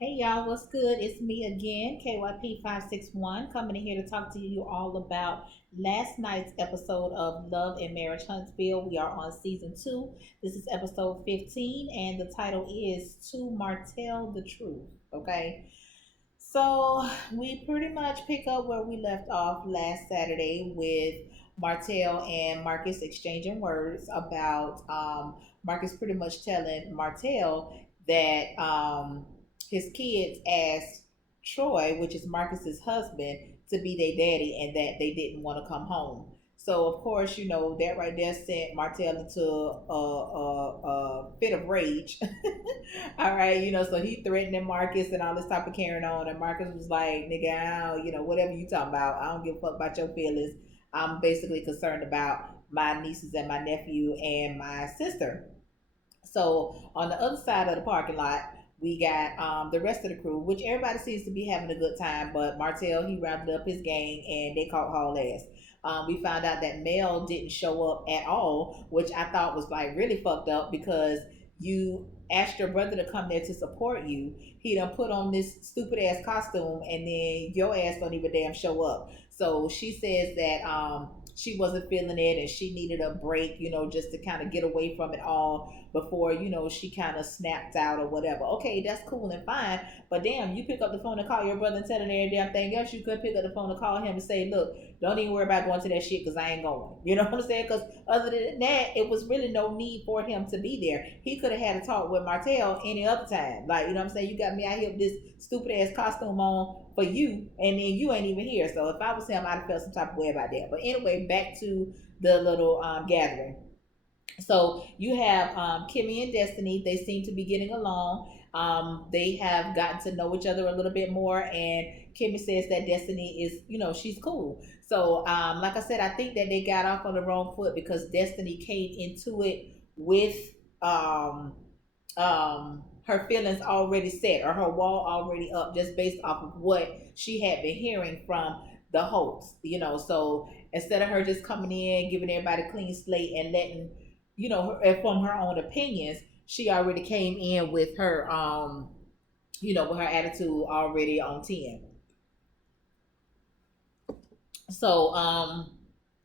Hey y'all, what's good? It's me again, KYP561, coming in here to talk to you all about last night's episode of Love and Marriage Huntsville. We are on season 2. This is episode 15, and the title is To Martell the Truth. Okay, so we pretty much pick up where we left off last Saturday with Martell and Marcus exchanging words about Marcus pretty much telling Martell that his kids asked Troy, which is Marcus's husband, to be their daddy and that they didn't want to come home. So of course, that right there sent Martell into a fit of rage. All right, so he threatened Marcus and all this type of carrying on, and Marcus was like, "Nigga, whatever you talking about, I don't give a fuck about your feelings. I'm basically concerned about my nieces and my nephew and my sister." So on the other side of the parking lot, we got the rest of the crew, which everybody seems to be having a good time. But Martell, he rounded up his gang and they caught haul ass. We found out that Mel didn't show up at all, which I thought was like really fucked up because you asked your brother to come there to support you. He done put on this stupid ass costume and then your ass don't even damn show up. So she says that she wasn't feeling it and she needed a break, just to kind of get away from it all before, she kind of snapped out or whatever. Okay, that's cool and fine. But damn, you pick up the phone and call your brother and tell him every damn thing else. You could pick up the phone and call him and say, look, don't even worry about going to that shit because I ain't going. You know what I'm saying? Because other than that, it was really no need for him to be there. He could have had a talk with Martell any other time. Like, you know what I'm saying? You got me out here with this stupid ass costume on for you, and then you ain't even here. So if I was him, I'd have felt some type of way about that. But anyway, back to the little gathering. So you have Kimmy and Destiny. They seem to be getting along. They have gotten to know each other a little bit more, and Kimmy says that Destiny is, she's cool. So, like I said, I think that they got off on the wrong foot because Destiny came into it with um, her feelings already set or her wall already up, just based off of what she had been hearing from the host. So instead of her just coming in, giving everybody a clean slate and letting from her own opinions, she already came in with her with her attitude already on 10. So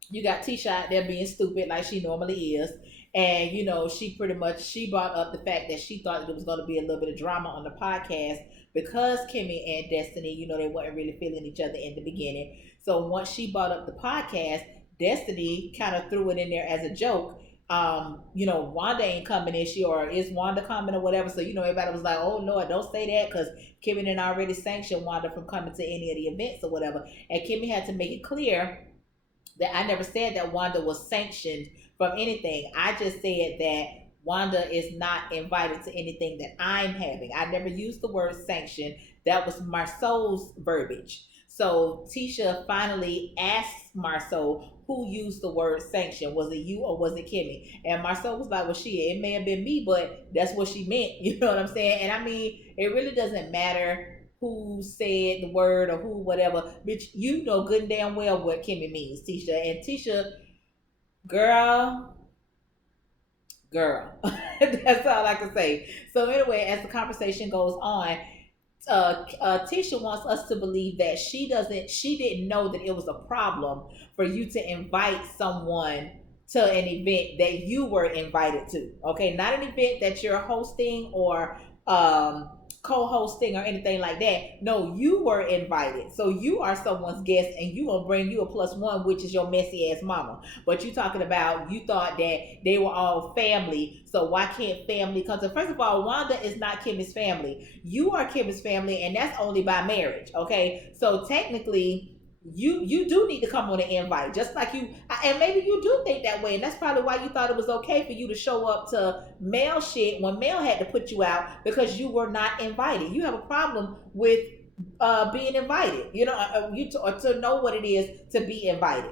you got Tisha out there being stupid like she normally is. And she pretty much she brought up the fact that she thought there was going to be a little bit of drama on the podcast because Kimmy and Destiny, they weren't really feeling each other in the beginning. So once she brought up the podcast, Destiny kind of threw it in there as a joke. Wanda ain't coming this year, or is Wanda coming or whatever. So, everybody was like, oh Lord, don't say that because Kimmy didn't already sanction Wanda from coming to any of the events or whatever. And Kimmy had to make it clear that I never said that Wanda was sanctioned from anything. I just said that Wanda is not invited to anything that I'm having. I never used the word sanction. That was Marceau's verbiage. So Tisha finally asked Marceau who used the word sanction. Was it you or was it Kimmy? And Marceau was like, well, it may have been me, but that's what she meant. You know what I'm saying? And I mean, it really doesn't matter who said the word or who whatever, bitch, you know good and damn well what Kimmy means, Tisha. And Tisha, girl, girl. That's all I can say. So anyway, as the conversation goes on, Tisha wants us to believe that she didn't know that it was a problem for you to invite someone to an event that you were invited to. Okay, not an event that you're hosting or co-hosting or anything like that. No, you were invited, so you are someone's guest, and you will bring you a plus one, which is your messy ass mama. But you talking about you thought that they were all family, so why can't family come to? First of all, Wanda is not Kimmy's family. You are Kimmy's family, and that's only by marriage. Okay, so technically you do need to come on an invite, just like you, and maybe you do think that way, and that's probably why you thought it was okay for you to show up to Mel shit when Mel had to put you out because you were not invited. You have a problem with being invited, or to know what it is to be invited.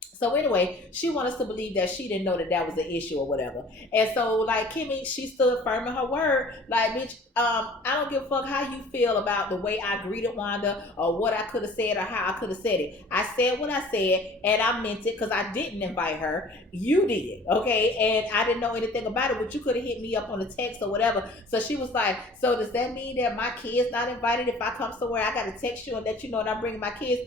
So anyway, she wants us to believe that she didn't know that that was an issue or whatever. And so like Kimmy, she stood firm in her word. Like, bitch, I don't give a fuck how you feel about the way I greeted Wanda or what I could have said or how I could have said it. I said what I said and I meant it because I didn't invite her. You did, okay? And I didn't know anything about it, but you could have hit me up on a text or whatever. So she was like, so does that mean that my kids not invited? If I come somewhere, I gotta text you and let you know and I'm bringing my kids.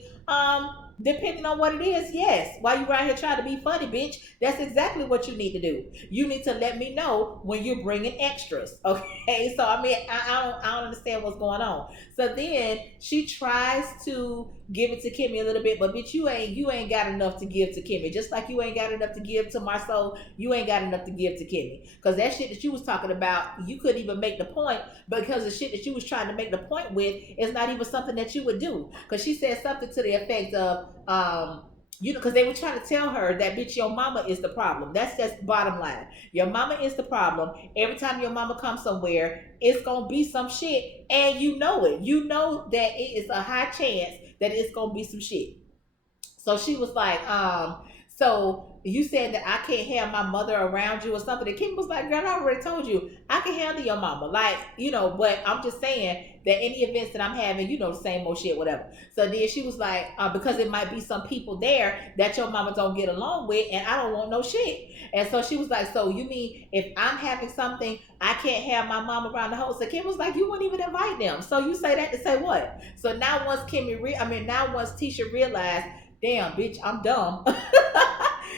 Depending on what it is, yes. While you around here trying to be funny, bitch, that's exactly what you need to do. You need to let me know when you're bringing extras, okay? So I mean, I don't understand what's going on. So then she tries to give it to Kimmy a little bit, but bitch, you ain't got enough to give to Kimmy. Just like you ain't got enough to give to Marcel, you ain't got enough to give to Kimmy. Because that shit that you was talking about, you couldn't even make the point because the shit that you was trying to make the point with is not even something that you would do. Because she said something to the effect of, because they were trying to tell her that bitch, your mama is the problem. That's just bottom line. Your mama is the problem. Every time your mama comes somewhere, it's gonna be some shit, and you know it. You know that it is a high chance that it's gonna be some shit. So she was like, so you said that I can't have my mother around you or something. And Kim was like, girl, I already told you I can handle your mama. Like, but I'm just saying that any events that I'm having, the same old shit, whatever. So then she was like, because it might be some people there that your mama don't get along with, and I don't want no shit. And so she was like, so you mean if I'm having something, I can't have my mom around the house? So Kim was like, you wouldn't even invite them. So you say that to say what? So now once once Tisha realized, damn, bitch, I'm dumb.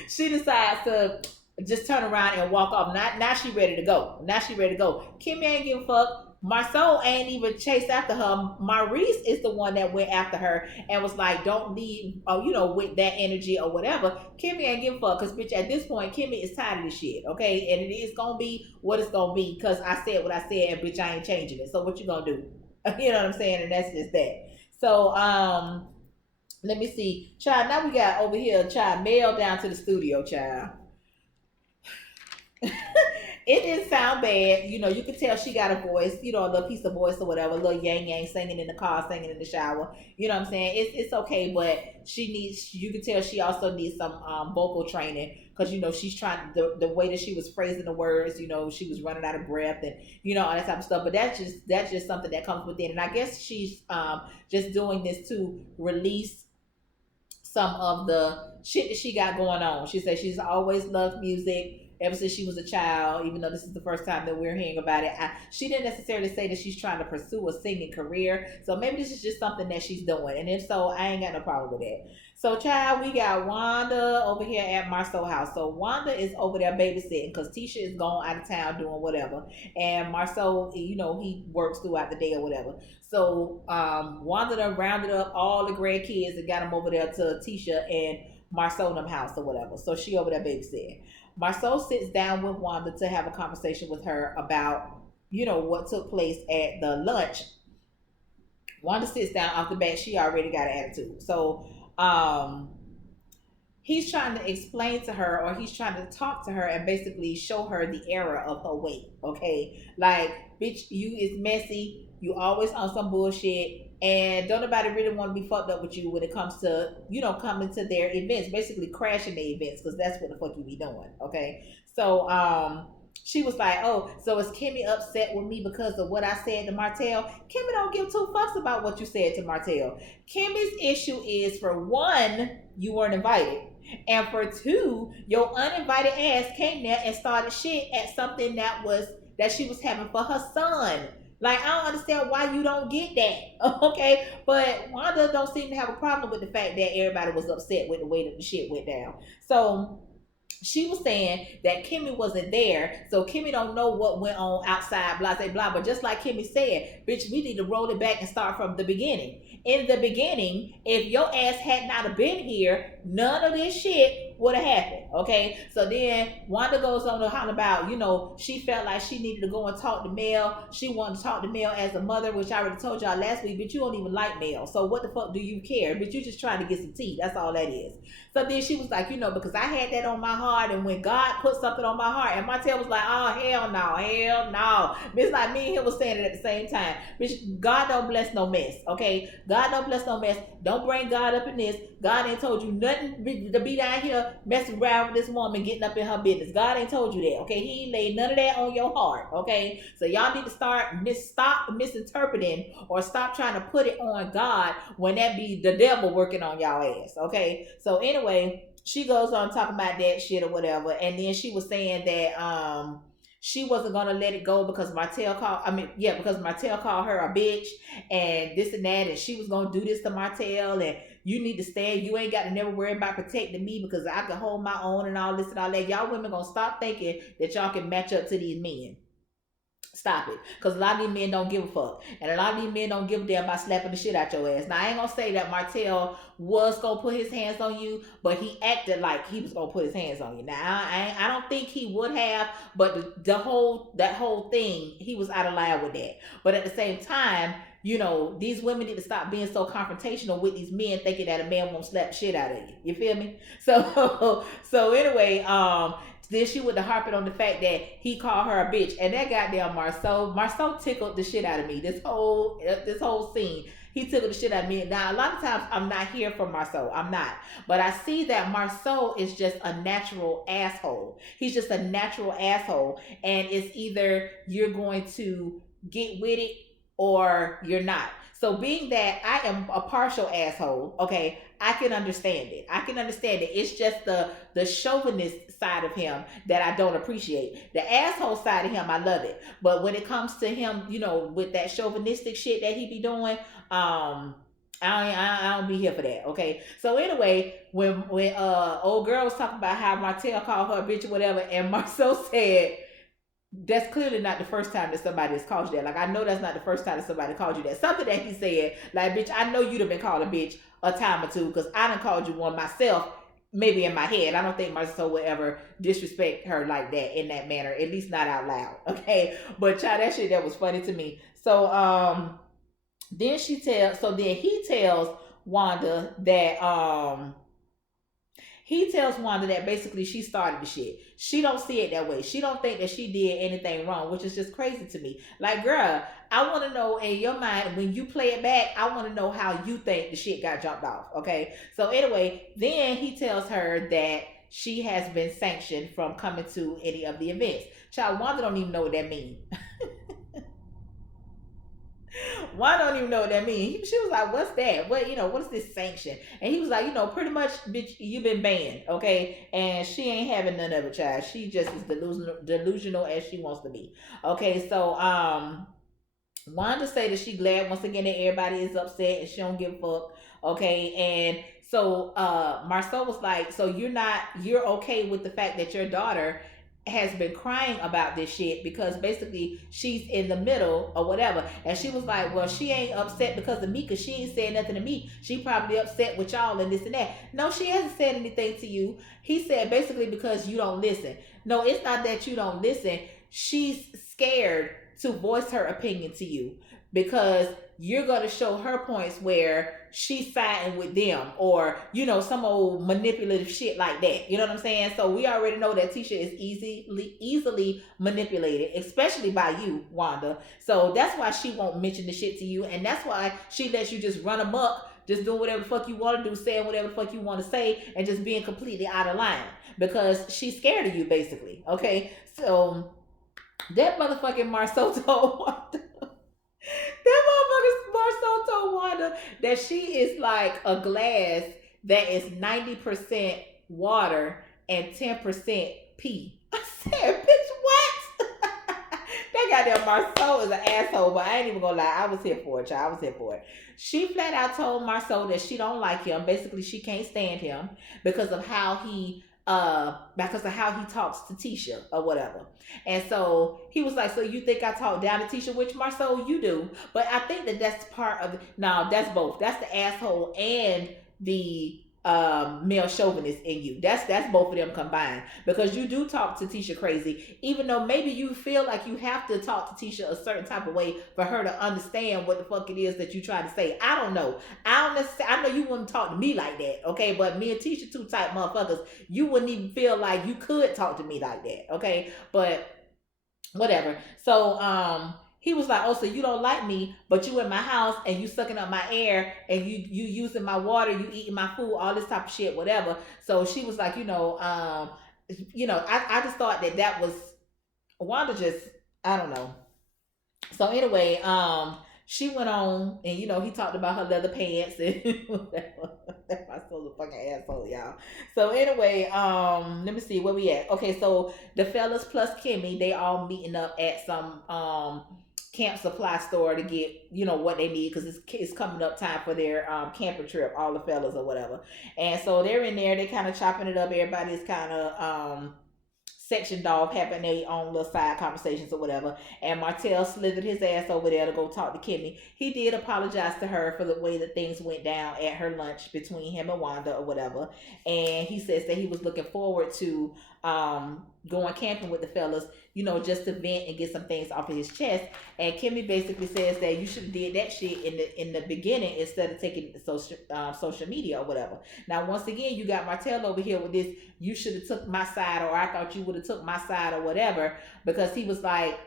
She decides to just turn around and walk off. Now she ready to go. Now she ready to go. Kimmy ain't give a fuck. Marcel ain't even chased after her. Maurice is the one that went after her and was like, don't leave, with that energy or whatever. Kimmy ain't give a fuck because, bitch, at this point, Kimmy is tired of this shit, okay? And it is going to be what it's going to be because I said what I said and, bitch, I ain't changing it. So what you going to do? You know what I'm saying? And that's just that. So, let me see. Child, now we got over here, child, mail down to the studio, child. It didn't sound bad. You could tell she got a voice, a little piece of voice or whatever, a little yang yang singing in the car, singing in the shower. You know what I'm saying? It's okay, but you could tell she also needs some vocal training because, she's trying, the way that she was phrasing the words, she was running out of breath and, all that type of stuff. But that's just something that comes within. And I guess she's just doing this to release some of the shit that she got going on. She said she's always loved music ever since she was a child, even though this is the first time that we're hearing about it. She didn't necessarily say that she's trying to pursue a singing career. So maybe this is just something that she's doing. And if so, I ain't got no problem with that. So, child, we got Wanda over here at Marcel's house. So Wanda is over there babysitting because Tisha is gone out of town doing whatever. And Marcel, he works throughout the day or whatever. So Wanda done rounded up all the grandkids and got them over there to Tisha and Marcel them house or whatever. So she over there babysitting. Marcel sits down with Wanda to have a conversation with her about, what took place at the lunch. Wanda sits down off the bat. She already got an attitude. So he's trying to explain to her, or he's trying to talk to her and basically show her the error of her weight. Okay, like, bitch, you is messy. You always on some bullshit. And don't nobody really want to be fucked up with you when it comes to, coming to their events, basically crashing their events, because that's what the fuck you be doing, okay? So, she was like, oh, so is Kimmy upset with me because of what I said to Martell? Kimmy don't give two fucks about what you said to Martell. Kimmy's issue is, for one, you weren't invited. And for two, your uninvited ass came there and started shit at something that she was having for her son. Like, I don't understand why you don't get that, okay? But Wanda don't seem to have a problem with the fact that everybody was upset with the way that the shit went down. So she was saying that Kimmy wasn't there, so Kimmy don't know what went on outside, blah, blah, blah. But just like Kimmy said, bitch, we need to roll it back and start from the beginning. In the beginning, if your ass had not have been here, none of this shit would have happened. Okay, so then Wanda goes on to holler about, she felt like she needed to go and talk to Mel. She wanted to talk to Mel as a mother, which I already told y'all last week, but you don't even like Mel. So what the fuck do you care? But you just trying to get some tea. That's all that is. So then she was like, because I had that on my heart, and when God put something on my heart, and Martell was like, oh, hell no, hell no. It's like me and him was saying it at the same time. Bitch, God don't bless no mess, okay? God don't bless no mess. Don't bring God up in this. God ain't told you nothing to be down here messing around with this woman, getting up in her business. God ain't told you that, okay? He ain't laid none of that on your heart, okay? So y'all need to stop misinterpreting or stop trying to put it on God when that be the devil working on y'all ass, okay? So anyway, she goes on talking about that shit or whatever, and then she was saying that she wasn't gonna let it go because because Martell called her a bitch and this and that, and she was gonna do this to Martell, and you need to stand. You ain't got to never worry about protecting me because I can hold my own and all this and all that. Y'all women gonna stop thinking that y'all can match up to these men. Stop it. Because a lot of these men don't give a fuck. And a lot of these men don't give a damn about slapping the shit out your ass. Now, I ain't going to say that Martell was going to put his hands on you, but he acted like he was going to put his hands on you. Now, I don't think he would have, but that whole thing, he was out of line with that. But at the same time, these women need to stop being so confrontational with these men thinking that a man won't slap the shit out of you. You feel me? So anyway, then she would harp it on the fact that he called her a bitch, and that goddamn Marceau tickled the shit out of me. This whole scene, he tickled the shit out of me. Now a lot of times I'm not here for Marceau, I'm not, but I see that Marceau is just a natural asshole. He's just a natural asshole, and it's either you're going to get with it or you're not. So being that I am a partial asshole, okay, I can understand it. It's just the chauvinist side of him that I don't appreciate. The asshole side of him, I love it. But when it comes to him, with that chauvinistic shit that he be doing, I don't be here for that, okay? So anyway, when old girl was talking about how Martell called her a bitch or whatever, and Marceau said, that's clearly not the first time that somebody has called you that. Like, I know that's not the first time that somebody called you that. Something that he said, like, bitch, I know you'd have been called a bitch a time or two because I done called you one myself, maybe in my head. I don't think Marcel would ever disrespect her like that in that manner, at least not out loud, okay? But child, that was funny to me. So then he tells Wanda that basically she started the shit. She don't see it that way. She don't think that she did anything wrong, which is just crazy to me. Like, girl, I want to know in your mind, when you play it back, I want to know how you think the shit got jumped off, okay? So anyway, then he tells her that she has been sanctioned from coming to any of the events. Child, Wanda don't even know what that means. Why don't even know what that means? She was like, what's that? What's this sanction? And he was like, pretty much, bitch, you've been banned, okay? And she ain't having none of it, child. She just is delusional as she wants to be. Okay, so Wanda say that she glad once again that everybody is upset and she don't give a fuck. Okay, and so Marceau was like, so you're okay with the fact that your daughter has been crying about this shit because basically she's in the middle or whatever. And she was like, well, she ain't upset because of me because she ain't saying nothing to me. She probably upset with y'all and this and that. No, she hasn't said anything to you. He said basically because you don't listen. No, it's not that you don't listen. She's scared to voice her opinion to you because you're going to show her points where she's siding with them or, some old manipulative shit like that. You know what I'm saying? So we already know that Tisha is easily manipulated, especially by you, Wanda. So that's why she won't mention the shit to you. And that's why she lets you just run amok, just doing whatever the fuck you want to do, saying whatever the fuck you want to say, and just being completely out of line because she's scared of you, basically. Okay? So that motherfucking Marceau told Wanda, Marceau told Wanda that she is like a glass that is 90% water and 10% pee. I said, bitch, what? That goddamn Marceau is an asshole, but I ain't even gonna lie. I was here for it, child. I was here for it. She flat out told Marceau that she don't like him. Basically, she can't stand him because of how he talks to Tisha or whatever. And so he was like, so you think I talk down to Tisha? Which Marceau, you do. But I think that's part of no, that's both. That's the asshole and the male chauvinist in you. That's both of them combined, because you do talk to Tisha crazy, even though maybe you feel like you have to talk to Tisha a certain type of way for her to understand what the fuck it is that you try to say. I don't know. I don't necessarily, I know you wouldn't talk to me like that, okay? But me and Tisha two type motherfuckers, you wouldn't even feel like you could talk to me like that, okay? But whatever. So he was like, "Oh, so you don't like me, but you in my house and you sucking up my air and you using my water, you eating my food, all this type of shit, whatever." So she was like, I just thought that was Wanda just, I don't know. So anyway, she went on and he talked about her leather pants and that's my soul a fucking asshole, y'all. So anyway, let me see where we at. Okay, so the fellas plus Kimmy, they all meeting up at some camp supply store to get what they need, because it's coming up time for their camping trip, all the fellas or whatever. And so they're in there, they kind of chopping it up. Everybody's kind of sectioned off, having their own little side conversations or whatever. And Martell slithered his ass over there to go talk to Kimmy. He did apologize to her for the way that things went down at her lunch between him and Wanda or whatever. And he says that he was looking forward to going camping with the fellas, just to vent and get some things off of his chest. And Kimmy basically says that you should have did that shit in the beginning instead of taking it to social media or whatever. Now, once again, you got Martell over here with this, you should have took my side, or I thought you would have took my side or whatever, because he was like,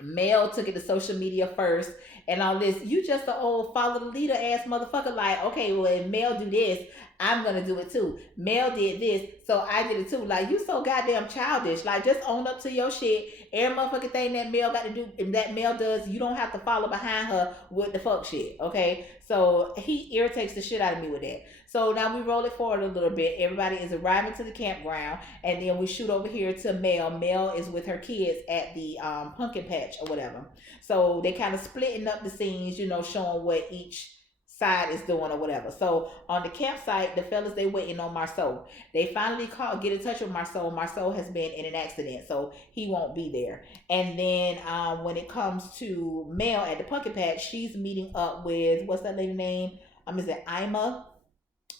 Mel took it to social media first and all this. You just the old follow the leader ass motherfucker. Like, okay, well, if Mel do this, I'm gonna do it too. Mel did this, so I did it too. Like, you so goddamn childish. Like, just own up to your shit. Every motherfucking thing that Mel got to do, that Mel does, you don't have to follow behind her with the fuck shit. Okay, so he irritates the shit out of me with that. So now we roll it forward a little bit. Everybody is arriving to the campground, and then we shoot over here to Mel. Mel is with her kids at the pumpkin patch or whatever. So they kind of splitting up the scenes, showing what each side is doing or whatever. So on the campsite, the fellas, they waiting on Marceau. They finally get in touch with Marceau. Marceau has been in an accident, so he won't be there. And then when it comes to Mel at the pumpkin patch, she's meeting up with, what's that lady name? Is it Ima?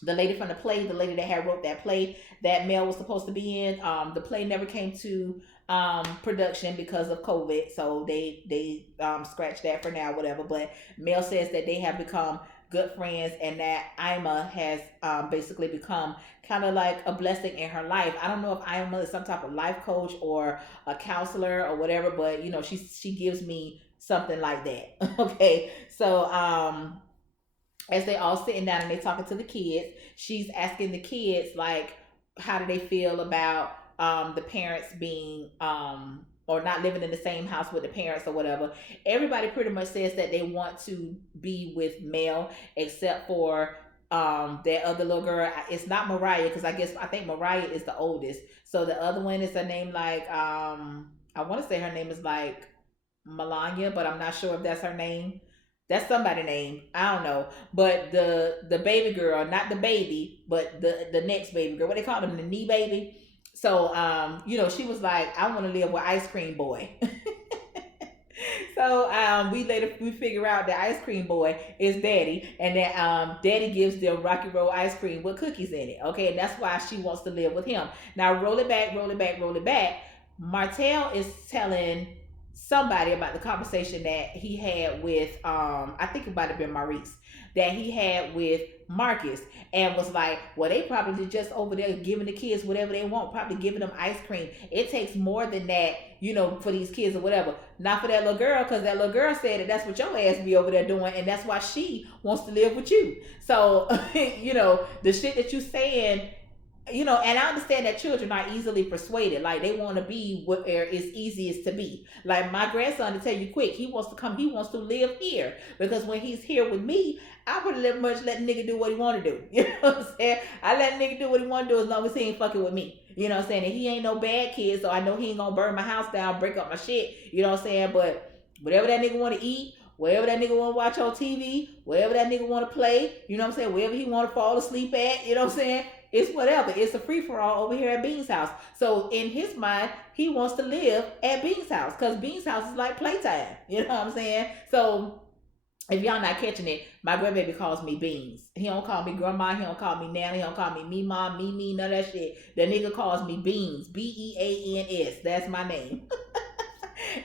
The lady from the play, the lady that had wrote that play that Mel was supposed to be in. The play never came to production because of COVID, so they scratched that for now, whatever. But Mel says that they have become good friends, and that Ima has basically become kind of like a blessing in her life. I don't know if Ima is some type of life coach or a counselor or whatever, but she gives me something like that. Okay, so as they all sitting down and they talking to the kids, she's asking the kids, like, how do they feel about the parents being or not living in the same house with the parents or whatever. Everybody pretty much says that they want to be with Mel, except for that other little girl. It's not Mariah, because I think Mariah is the oldest. So the other one is her name, like I want to say her name is like Melania, but I'm not sure if that's her name. That's somebody's name. I don't know. But the baby girl, not the baby, but the next baby girl. What they call them, the knee baby. So she was like, I want to live with Ice Cream Boy. So we figure out that Ice Cream Boy is Daddy, and that Daddy gives them Rocky Road ice cream with cookies in it. Okay, and that's why she wants to live with him. Now roll it back. Martell is telling somebody about the conversation that he had with I think it might have been Maurice, that he had with Marcus, and was like, well, they probably just over there giving the kids whatever they want, probably giving them ice cream. It takes more than that, for these kids or whatever. Not for that little girl, because that little girl said that that's what your ass be over there doing, and that's why she wants to live with you. So the shit that you saying, and I understand that children are easily persuaded. Like, they want to be where it's easiest to be. Like, my grandson, to tell you quick, he wants to live here, because when he's here with me, I pretty much let nigga do what he want to do. You know what I'm saying? I let nigga do what he want to do as long as he ain't fucking with me. You know what I'm saying? And he ain't no bad kid, so I know he ain't gonna burn my house down, break up my shit. You know what I'm saying? But whatever that nigga want to eat, wherever that nigga want to watch on TV, wherever that nigga want to play, you know what I'm saying? Wherever he want to fall asleep at, you know what I'm saying? It's whatever. It's a free-for-all over here at Bean's house. So in his mind, he wants to live at Bean's house, because Bean's house is like playtime. You know what I'm saying? So If y'all not catching it, my grandbaby calls me Beans. He don't call me grandma. He don't call me Nana. He don't call me me mom, me, none of that shit. The nigga calls me Beans. Beans. That's my name.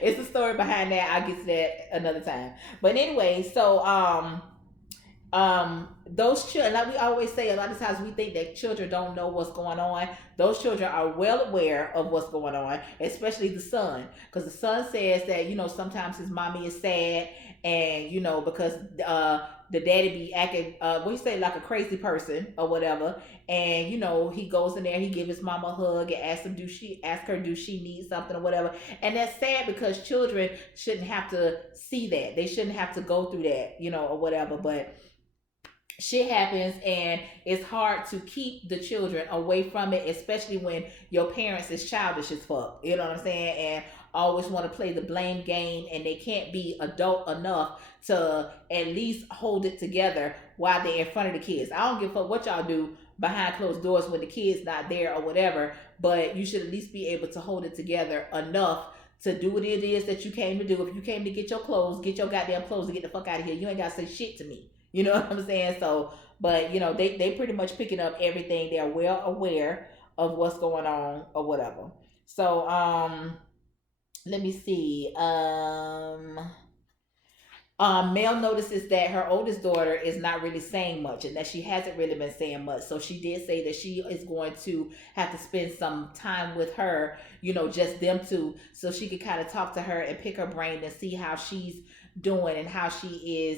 It's a story behind that. I'll get to that another time. But anyway, so those children, like we always say, a lot of times we think that children don't know what's going on. Those children are well aware of what's going on, especially the son, because the son says that, sometimes his mommy is sad, and because the daddy be acting, what you say, like a crazy person or whatever. And he goes in there, he give his mama a hug and ask her do she need something or whatever. And that's sad, because children shouldn't have to see that, they shouldn't have to go through that, or whatever. But shit happens, and it's hard to keep the children away from it, especially when your parents is childish as fuck, you know what I'm saying, and always want to play the blame game, and they can't be adult enough to at least hold it together while they're in front of the kids. I don't give a fuck what y'all do behind closed doors when the kids not there or whatever, but you should at least be able to hold it together enough to do what it is that you came to do. If you came to get your clothes, get your goddamn clothes and get the fuck out of here. You ain't gotta say shit to me. You know what I'm saying? So, but they pretty much picking up everything. They're well aware of what's going on or whatever. So, let me see. Mel notices that her oldest daughter is not really saying much, and that she hasn't really been saying much. So she did say that she is going to have to spend some time with her, just them two, so she could kind of talk to her and pick her brain and see how she's doing and how she is,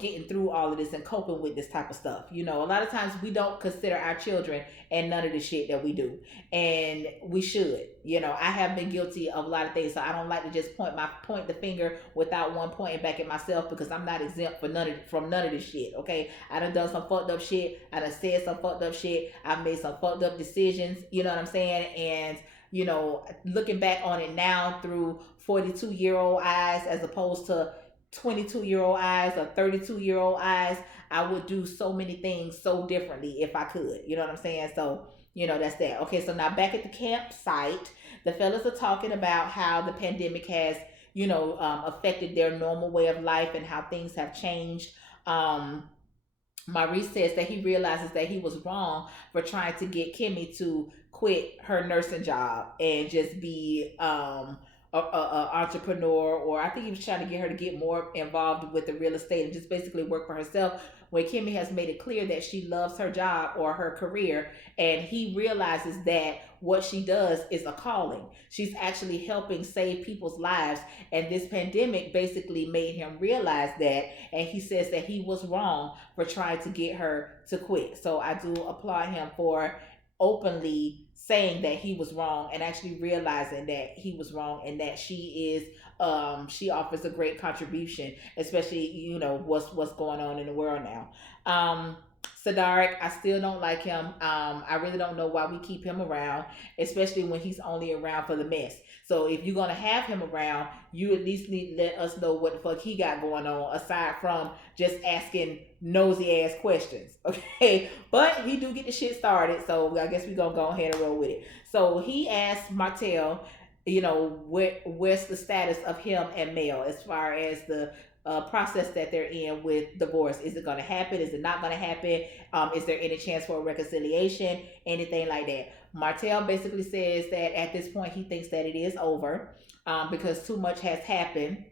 getting through all of this and coping with this type of stuff. A lot of times we don't consider our children and none of the shit that we do. And we should. I have been guilty of a lot of things. So I don't like to just point the finger without one pointing back at myself, because I'm not exempt from none of this shit. Okay. I done some fucked up shit. I done said some fucked up shit. I've made some fucked up decisions. You know what I'm saying? And looking back on it now through 42-year-old eyes, as opposed to 22-year-old eyes or 32-year-old eyes, I would do so many things so differently if I could. You know what I'm saying? So, that's that. Okay, so now back at the campsite, the fellas are talking about how the pandemic has, affected their normal way of life and how things have changed. Maurice says that he realizes that he was wrong for trying to get Kimmy to quit her nursing job and just be a entrepreneur, or I think he was trying to get her to get more involved with the real estate and just basically work for herself, when Kimmy has made it clear that she loves her job or her career, and he realizes that what she does is a calling. She's actually helping save people's lives, and this pandemic basically made him realize that, and he says that he was wrong for trying to get her to quit. So I do applaud him for openly saying that he was wrong and actually realizing that he was wrong, and that she offers a great contribution, especially what's going on in the world now. Sadarik, I still don't like him. I really don't know why we keep him around, especially when he's only around for the mess. So if you're gonna have him around, you at least need to let us know what the fuck he got going on, aside from just asking nosy ass questions. Okay, but he do get the shit started, so I guess we gonna go ahead and roll with it. So he asked Martell, where's the status of him and Mel as far as the process that they're in with divorce. Is it going to happen? Is it not going to happen? Is there any chance for a reconciliation? Anything like that? Martell basically says that at this point he thinks that it is over, because too much has happened.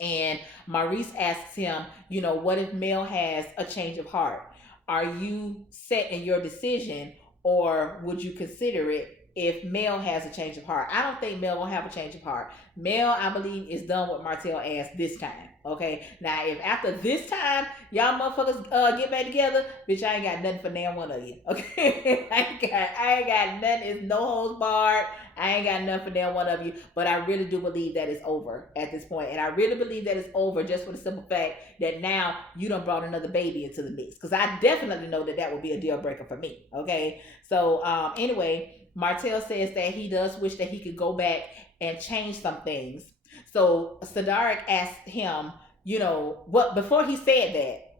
And Maurice asks him, what if Mel has a change of heart? Are you set in your decision, or would you consider it if Mel has a change of heart? I don't think Mel will have a change of heart. Mel, I believe, is done with Martell asked this time. Okay, now if after this time y'all motherfuckers get back together, bitch, I ain't got nothing for damn one of you. Okay, I ain't got nothing. It's no holds barred. I ain't got nothing for damn one of you. But I really do believe that it's over at this point, and I really believe that it's over just for the simple fact that now you done brought another baby into the mix. Because I definitely know that would be a deal breaker for me. Okay, so anyway, Martell says that he does wish that he could go back and change some things. So Sadarik asked him, what before he said that,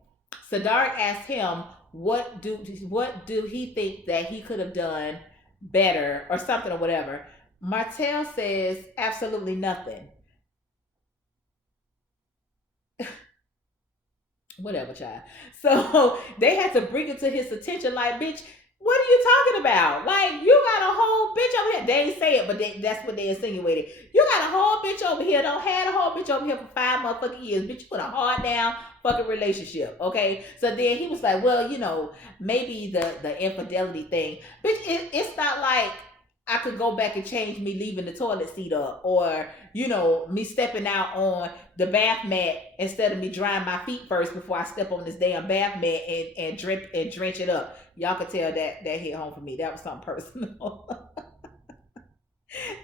Sadarik asked him what do he think that he could have done better or something or whatever. Martell says absolutely nothing. Whatever, child. So they had to bring it to his attention, like, bitch, what are you talking about? Like, you got a whole bitch over here. They ain't say it, but that's what they insinuated. You got a whole bitch over here. Don't had a whole bitch over here for 5 motherfucking years. Bitch, you put a hard down fucking relationship. Okay. So then he was like, well, maybe the infidelity thing. Bitch, it's not like I could go back and change me leaving the toilet seat up, or me stepping out on the bath mat instead of me drying my feet first before I step on this damn bath mat and drench it up. Y'all could tell that hit home for me. That was something personal.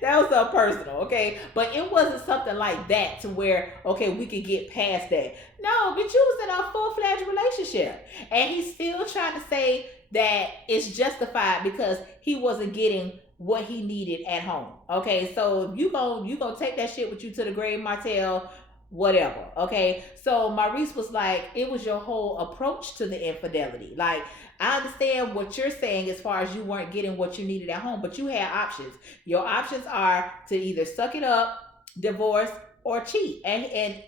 That was something personal, okay? But it wasn't something like that to where, okay, we could get past that. No, but you was in a full-fledged relationship. And he's still trying to say that it's justified because he wasn't getting what he needed at home. Okay, so you gonna take that shit with you to the grave, Martell, whatever. Okay, so Maurice was like, it was your whole approach to the infidelity. Like, I understand what you're saying as far as you weren't getting what you needed at home, but you had options. Your options are to either suck it up, divorce, or cheat. And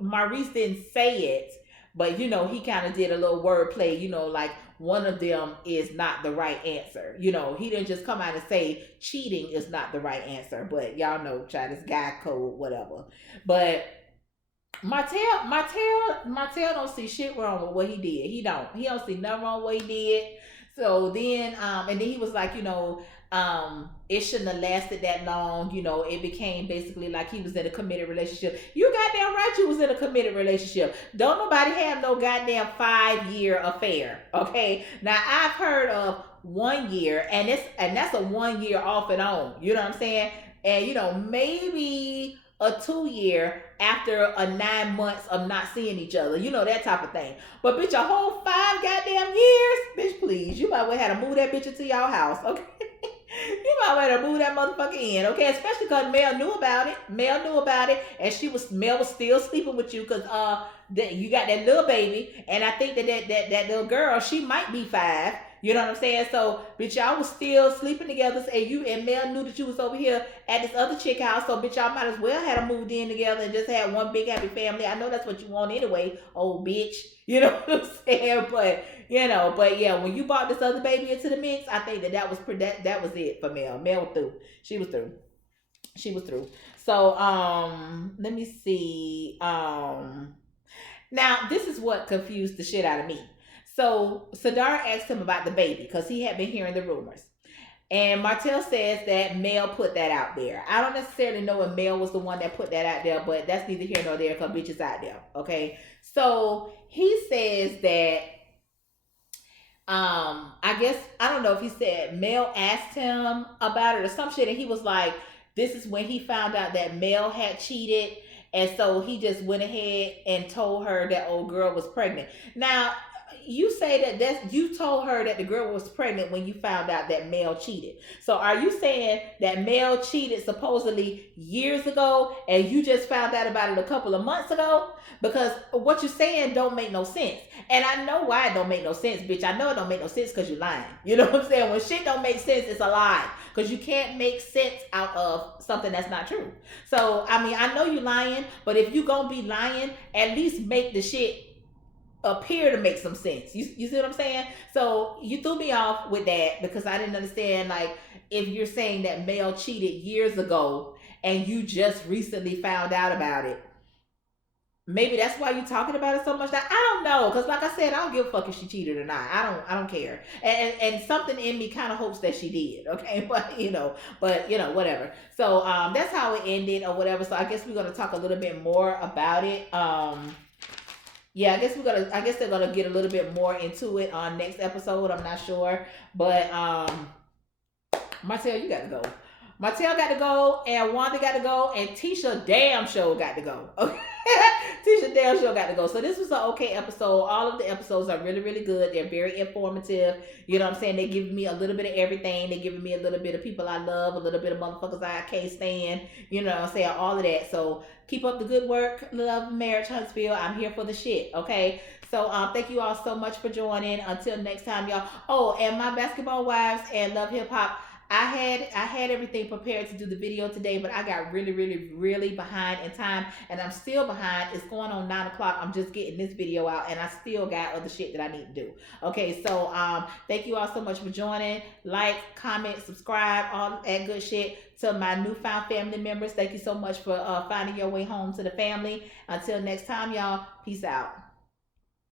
Maurice didn't say it, but he kind of did a little wordplay, like one of them is not the right answer. He didn't just come out and say cheating is not the right answer, but y'all know, try this guy code, whatever. But Martell don't see shit wrong with what he did. He don't see nothing wrong with what he did. So then, and then he was like, it shouldn't have lasted that long. It became basically like he was in a committed relationship. You goddamn right, you was in a committed relationship. Don't nobody have no goddamn 5-year affair. Okay, now I've heard of 1 year, and that's a 1 year off and on. You know what I'm saying? And maybe a 2 year after a 9 months of not seeing each other, that type of thing. But bitch, a whole 5 goddamn years, bitch, please, you might well have to move that bitch into your house, okay? You might well have to move that motherfucker in, okay? Especially because Mel knew about it. And Mel was still sleeping with you because you got that little baby, and I think that little girl, she might be 5. You know what I'm saying? So, bitch, y'all was still sleeping together, and you and Mel knew that you was over here at this other chick house. So, bitch, y'all might as well have moved in together and just had one big happy family. I know that's what you want anyway, old bitch. You know what I'm saying? But yeah, when you brought this other baby into the mix, I think that was it for Mel. Mel was through. She was through. So, let me see. Now this is what confused the shit out of me. So Sadar asked him about the baby because he had been hearing the rumors. And Martell says that Mel put that out there. I don't necessarily know if Mel was the one that put that out there, but that's neither here nor there because bitch is out there. Okay. So he says that I guess I don't know if he said Mel asked him about it or some shit, and he was like, this is when he found out that Mel had cheated, and so he just went ahead and told her that old girl was pregnant. Now you say that you told her that the girl was pregnant when you found out that Mel cheated. So are you saying that Mel cheated supposedly years ago and you just found out about it a couple of months ago? Because what you're saying don't make no sense. And I know why it don't make no sense, bitch. I know it don't make no sense because you're lying. You know what I'm saying? When shit don't make sense, it's a lie. Because you can't make sense out of something that's not true. So, I mean, I know you're lying, but if you gonna be lying, at least make the shit appear to make some sense. You see what I'm saying? So you threw me off with that because I didn't understand, like, if you're saying that Mel cheated years ago and you just recently found out about it. Maybe that's why you're talking about it so much. Now, I don't know, because like I said, I don't give a fuck if she cheated or not. I don't care. And something in me kind of hopes that she did. Okay, but whatever. So that's how it ended or whatever. So I guess we're gonna talk a little bit more about it. Yeah, I guess they're gonna get a little bit more into it on next episode. I'm not sure, but Martell, you got to go. Martell got to go, and Wanda got to go, and Tisha damn show got to go. Okay, Tisha damn show got to go. So this was an okay episode. All of the episodes are really, really good. They're very informative. You know what I'm saying? They give me a little bit of everything. They giving me a little bit of people I love, a little bit of motherfuckers I can't stand. You know what I'm saying? All of that. So keep up the good work. Love, Marriage, Huntsville. I'm here for the shit. Okay. So thank you all so much for joining. Until next time, y'all. Oh, and my basketball wives and Love Hip Hop, I had everything prepared to do the video today, but I got really behind in time, and I'm still behind. It's going on 9 o'clock. I'm just getting this video out, and I still got other shit that I need to do. Okay, so thank you all so much for joining. Like, comment, subscribe, all that good shit. To my newfound family members, thank you so much for finding your way home to the family. Until next time, y'all, peace out.